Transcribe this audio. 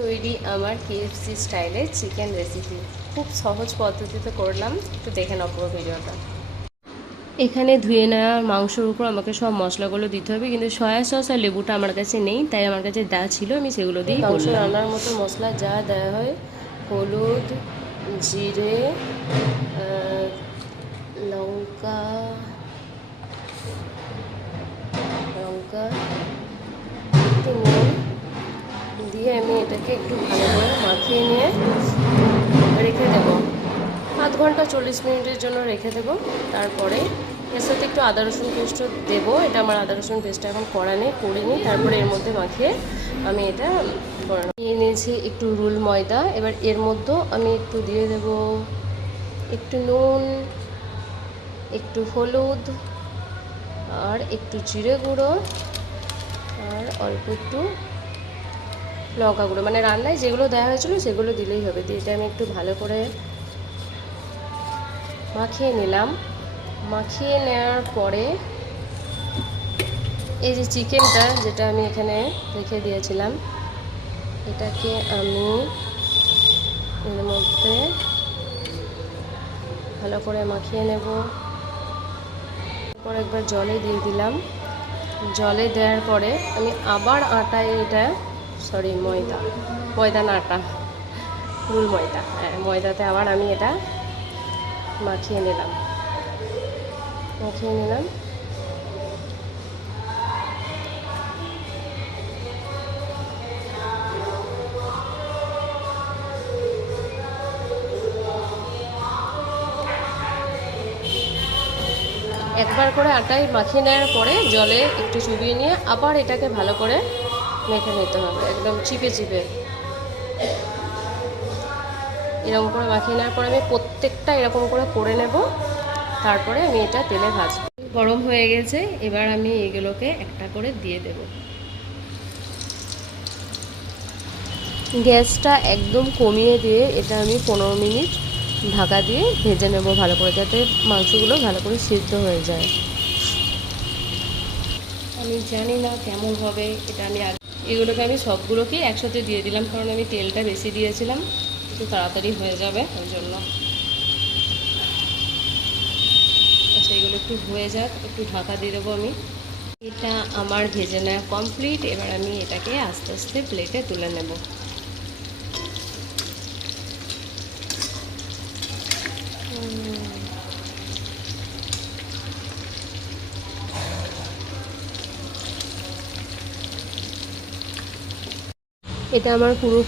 তৈরি আমার কেএফসি স্টাইলের চিকেন রেসিপি। খুব সহজ পদ্ধতিতে করলাম, একটু দেখে নাও পুরো ভিডিওটা। এখানে ধুয়ে নেওয়া মাংসর উপর আমাকে সব মশলাগুলো দিতে হবে, কিন্তু সয়া সস আর লেবুটা আমার কাছে নেই, তাই আমার কাছে যা ছিল আমি সেগুলো দিয়ে মাংস রান্নার মতো মশলা যা দেওয়া হয়, হলুদ, জিরে, লঙ্কা লঙ্কা একটু নুন দিয়ে আমি এটাকে একটু ভালো করে মাখিয়ে নিয়ে রেখে দেবো। আধ ঘন্টা 40 মিনিটের জন্য রেখে দেবো। তারপরে এর সাথে একটু আদা রসুন পেস্টও দেবো। এটা আমার আদা রসুন পেস্টটা এখন করিনি। তারপরে এর মধ্যে মাখিয়ে আমি এটা করে নিয়ে নিয়েছি একটু রুল ময়দা। এবার এর মধ্যেও আমি একটু দিয়ে দেব একটু নুন, একটু হলুদ, আর একটু জিরে গুঁড়ো, আর অল্প একটু লঙ্কা গুঁড়ো, মানে রান্নায় যেগুলো দেওয়া হয়েছিল সেগুলো দিলেই হবে। দিয়ে এটা আমি একটু ভালো করে মাখিয়ে নিলাম। মাখিয়ে নেওয়ার পরে এই যে চিকেনটা যেটা আমি এখানে রেখে দিয়েছিলাম, এটাকে আমি এর মধ্যে ভালো করে মাখিয়ে নেব। তারপর একবার জলে দিয়ে দিলাম। জলে দেওয়ার পরে আমি আবার ময়দা না আটা, রুল ময়দা, হ্যাঁ ময়দাতে আবার আমি এটা মাখিয়ে নিলাম। একবার করে আটায় মাখিয়ে নেওয়ার পরে জলে একটু চুবিয়ে নিয়ে আবার এটাকে ভালো করে মেখে নিতে হবে, একদম চিপে এরকম করে মাখিয়ে নেওয়ার পরে আমি প্রত্যেকটা এরকম করে নেব। তারপরে আমি এটা তেলে ভাজবো। গরম হয়ে গেছে, এবার আমি এগুলোকে একটা করে দিয়ে দেব। গ্যাসটা একদম কমিয়ে দিয়ে এটা আমি 15 মিনিট ঢাকা দিয়ে ভেজে নেব ভালো করে, যাতে মাংসগুলো ভালো করে সিদ্ধ হয়ে যায়। আমি জানি না কেমন হবে এটা। এগুলোকে আমি সবগুলোকেই একসাথে দিয়ে দিলাম, কারণ আমি তেলটা বেশি দিয়েছিলাম, একটু তাড়াতাড়ি হয়ে যাবে ওই জন্য। আচ্ছা, এগুলো একটু হয়ে যাক, একটু ঢাকা দিয়ে দেবো আমি। এটা আমার ভেজে নেওয়া কমপ্লিট। এবার আমি এটাকে আস্তে আস্তে প্লেটে তুলে নেব। এটা আমার পুরো